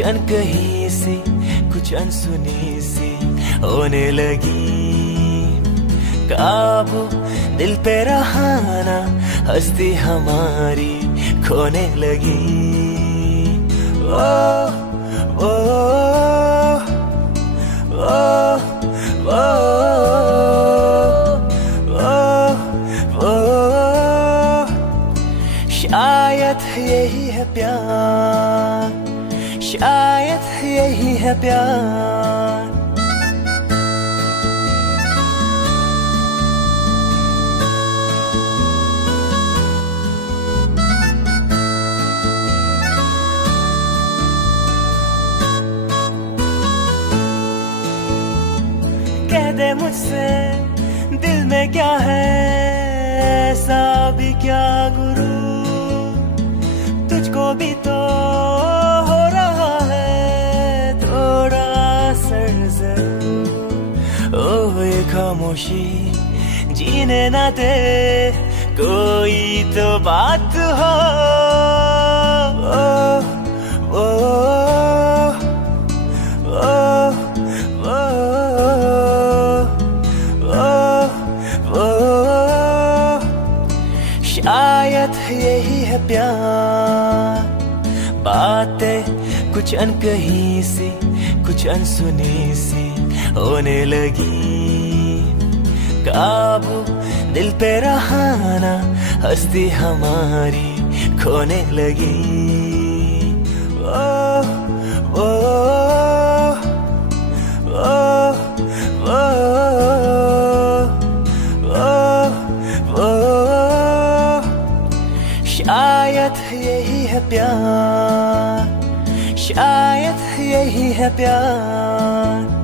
कुछ अनकही सी, कुछ अनसुनी सी होने लगी काबू दिल पे रहाना, हस्ती हमारी खोने लगी। ओ ओ ओ ओ ओ शायद यही है प्यार, शायद यही है प्यार। कह दे मुझसे दिल में क्या है, ऐसा भी क्या गुरु, तुझको भी तो हो रहा है थोड़ा सरजर। ओह ये खामोशी जीने ना दे, कोई तो बात हो। ओ, शायद यही है प्यार, बातें कुछ अनकही सी, कुछ अनसुनी सी होने लगी काबू दिल पे रहाना, हस्ती हमारी खोने लगी। ओ ओ ओ ओ ओ शायद यही है प्यार, शायद यही है प्यार।